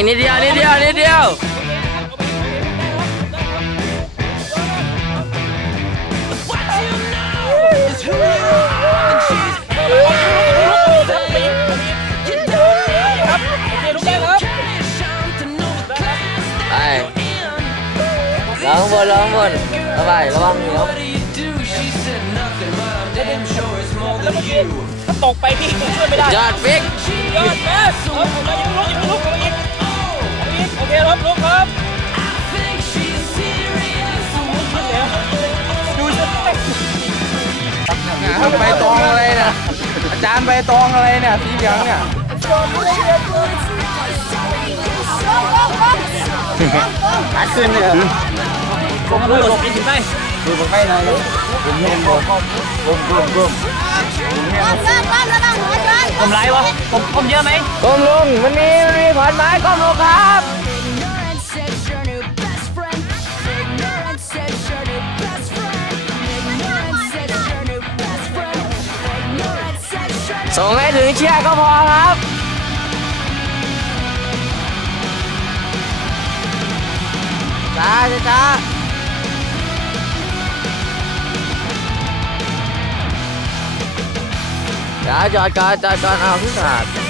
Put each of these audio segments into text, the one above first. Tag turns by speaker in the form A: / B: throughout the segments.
A: อีกนิดเดียวนิดเดียวนิดเดียวไปลองบนลองบนเอาไประวังเหนียว
B: ถ้าตกไปพี่ช่วยไม่ได้
A: ยอดฟิก
B: ยอดแม่ คครับลุกครับดูสเต็ป
C: ใบตองอะไรเนี่ยอาจารย์ใบตองอะไรเนี่ยสีเหลืองเนี่ย
B: ขาขึ้นเลยผมเลยผมยิงได้
C: ดูบังไฟหน่อยผมเห็นบอกผมผมผม
B: ผมไล่วะผมผมเยอะไหม
A: ก้มลงมันมีมันมีขอนไม้ก้มลงครับ ส่งให้ถึงเชือกก็พอครับช้าช้าช้าจอดก่อนจอดก่อนเอาขึ้นขาด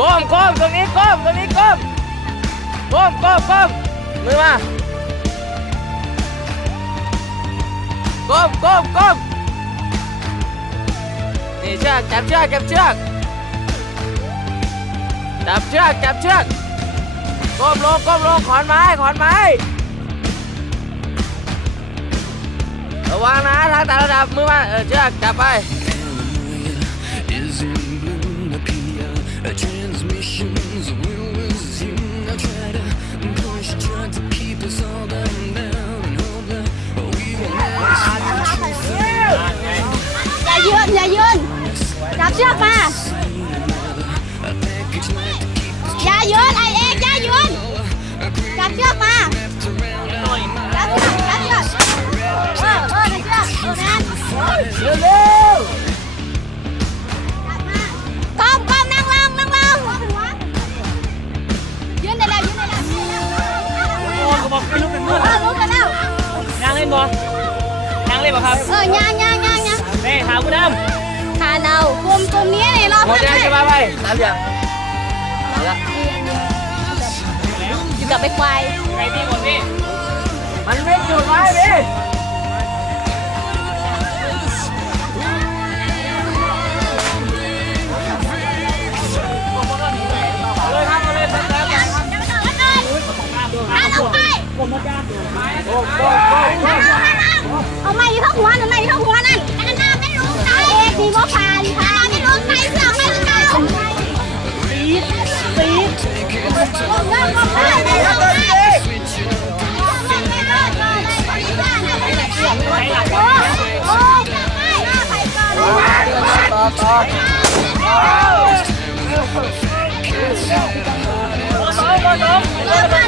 A: ก้มก้มตรงนี้ก้มตรงนี้ก้มก้มก้มก้มมือมาก้มก้มก้มนี่เชือกจับเชือกจับเชือกจับเชือกจับเชือกก้มลงก้มลงขอนไม้ขอนไม้ระวังนะทางแต่ระดับมือมาเออเชือกจับไป
D: truth.
E: อย่ายืนอย่ายืนจับเชือกมา
D: A package like to keep us
E: อย่ายืนไอเอกอย่ายืนจับเชือกมาจับเชือกจับเชือกเออเออในเชือกเออนั่น
A: เร็ว
E: ก้มก้มนั่งลงนั่งลงยืนได้แล้วยืนได้แล้วยืนได้แล้ว
B: โอ้ก็บอกไม่ลุกเป็นมือ
E: เออลุกกันแล้ว
B: ย่างเล่นบ่ย่างเล่นบ่ครับ
E: เออย่างย่างย่างย่าง
B: นี่หาผู้น
E: ทานเอากลุ่มกลุ่มนี้นี่รอ
A: หมด
E: เพื่อน
A: ยัง
E: ด้ว
A: จะ
E: ย
A: มาไปน้ำยังเอาละ
E: อยู่กับไปควายำ
B: ไงพี่หมดพี่
A: มันไม่จุดไว้พี่
B: เลยครับมาเลยแป๊บ
E: ทานเอาไปเอา
A: ต่อต่อ
B: สองบ่สอง
E: รอเพื่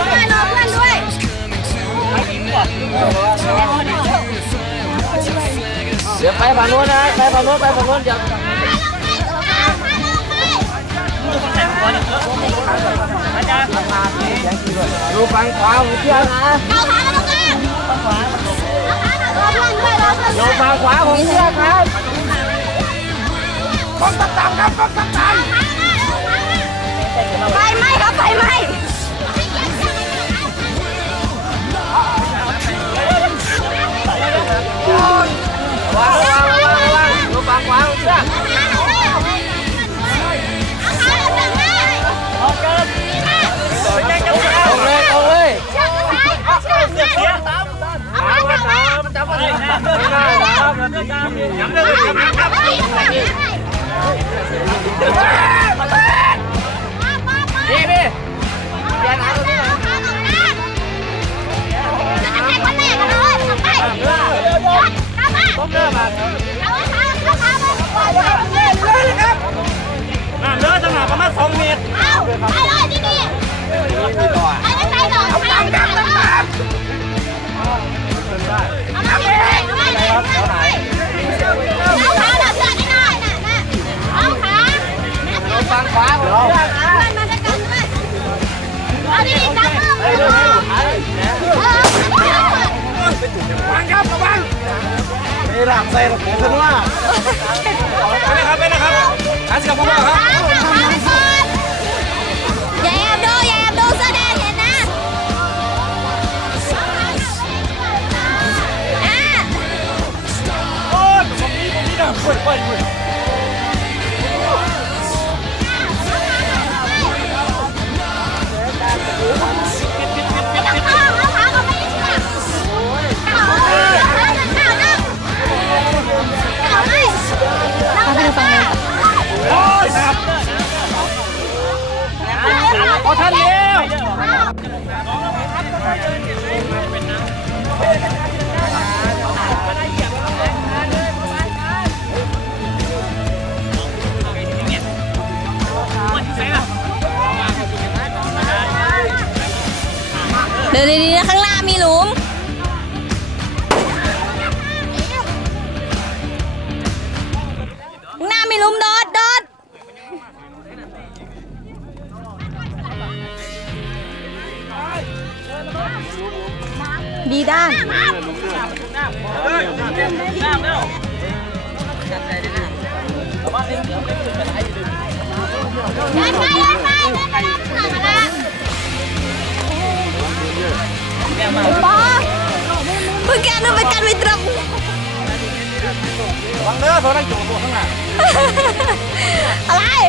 E: อนด้วยรอเพื่ con tập tạm không con
A: tập tạm phải may không phải may quá quá quá quá quá quá quá Nhắm được rồi, nhắm được rồi. ไไม่
E: ห
A: ลั
B: บ
E: ใส่หรอก
C: ผมคิดว่า
B: ไปนะครับไปนะครับอาสิกับพ่อครับ
E: อย่า เดี๋ย
B: ว
E: ดีๆนะข้างหน้ามีหลุม ข้างหน้ามีหลุมโดดโดดดีด้าน
B: น้ำเร็ว
E: កែនោះមិនកាន់មិនត្រឹមបងលើធ្វើនឹ
C: ងជួបហ្នឹងណាអឡាយ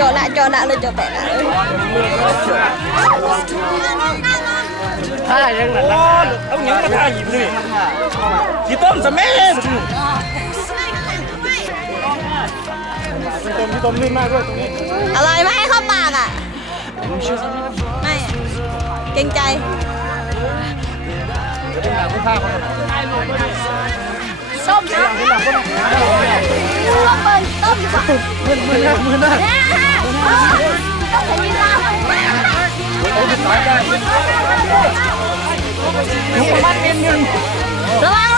C: ចោដាក់ចោដាក់លើចោតែដា
E: ក់ថាយ៉ាងណាអូខ្ញុំថាយីនេះជីតំសមែន ยโจดแปะละ
C: ถ้ายังหลับ
B: โอ้ยเอาหยังมาท่าหยิบเลยขี้ต้ม
C: ที่ต้มลื่นมากด้วยตรงนี้
E: อะไรไม่ให้เข้าปากอะ ไม่อะเกรงใจส้มนะส้มเปิดต้มดีกว่า
C: มือมือหน้ามือหน้า
E: เนี่ยต้องใช้เวลา
C: มันเป็นหนึ่ง
E: ระวังเลยระวัง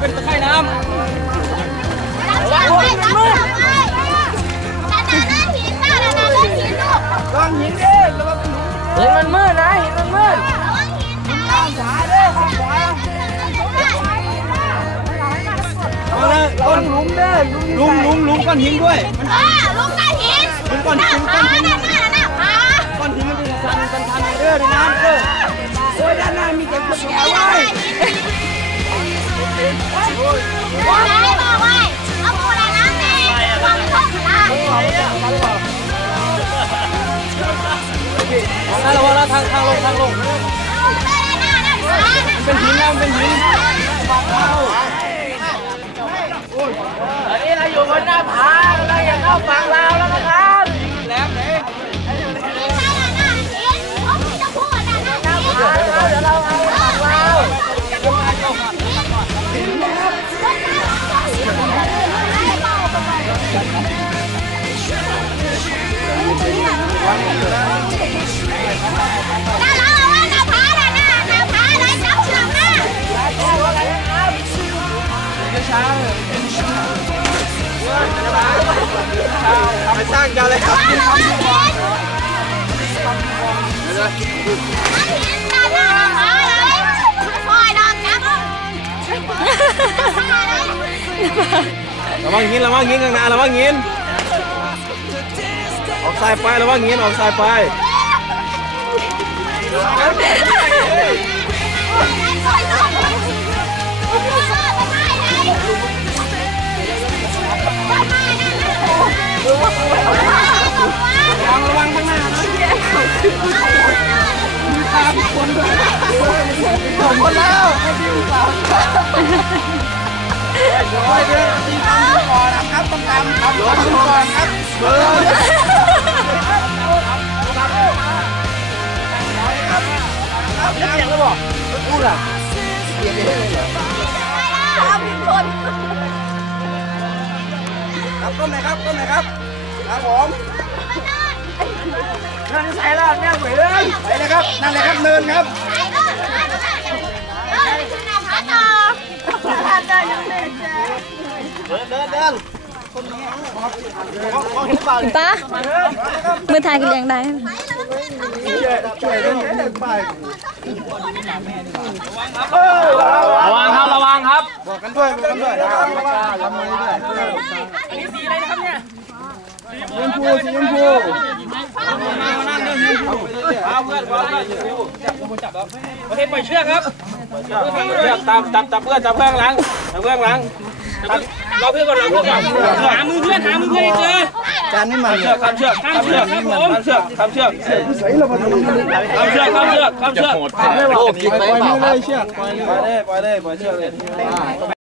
E: เป็
B: นตะไคร่น้ำ
E: จับไว้จับไว้จับหน้าหินหน้าหน้าหน้าหินลูก
C: ลองหินดิแล้วก็
A: เฮ้ยมันมืดนะห็นมันมืด
E: ข้างขวาเด้วยข้างขวา
C: เอาเลยก้นหลุมเด้อหลุมหลุมหลุมก้อนหินด้วย
E: เออลูกหน้าหิน
C: หลุมก้อน
E: หินขา
C: ก้อนหินก้อนหินมันเป็นสันสันทันเด้อในน้ำเด้อโอ้ยด้านหน้ามีเก็บกระเป๋าไว้
E: น้ำแดงวางท้องละ
B: ถ้าระวังแล้วทางทางลงทางลง
E: เอาเลยหน้าหน้าขาหน้า
C: เป็นหินแล้วเป็นหิน
A: ตอนนี้เราอยู่บนหน้าผาเราอยากเข้าฝั่งลาวแล้วนะครับ
C: ไป
A: สร้าง
E: กัน
C: เลย
E: ครับ
B: ระวังยินระวังยินข้างหน้าระวังยินออกสายไประวังยินออกสายไป
C: ผมคนแล้วให้ดิวสาวไปเดินตีตามก่อนนะครับต้องตามตามก่อนครับเบอร์เสียงแล้วบอกพูดล่ะเสียงได้เลยเหรอครับต้นไหนครับต้นไหนครับครับผมนั่นใส่ละแม่เหวยเลยไปเลยครับนั่นเลยครับเนินครับ
F: ป้ามือถ่ายกันเลี้ยงได้
C: ช่วยด้วยไป
B: ระวังครับระวังครับ
C: บอกกันด้วยบอกกันด้วยทำมือด้วย
B: อันนี้สีอะไรนะครับเนี่ย
C: สี ชมพูสีชมพู
B: เอาเพื่อนเอาเพื่อนประเทศปล่อยเชือกครับเชือกตามจับจับเพื่อนจับเพื่อนหลังจับเพื่อนหลังเราเพื่อนก่อนเราเพื่อนก่อนหามือเพื่อนหามือเพื่อนเจอ
C: จานนี้มัน
B: เชือกข้ามเชือกข้ามเชือกครับผมข้ามเชือกข้ามเชือก
C: ใส่เราพอดี
B: ข้ามเชือกข้ามเชือกข้ามเชือก
A: โลกกินไหม
C: ปล่อย
A: เปล่
C: อ
A: ค
C: เลยเชือกปล่อยเลยปล่อยเลยปล่อยเชือกเลย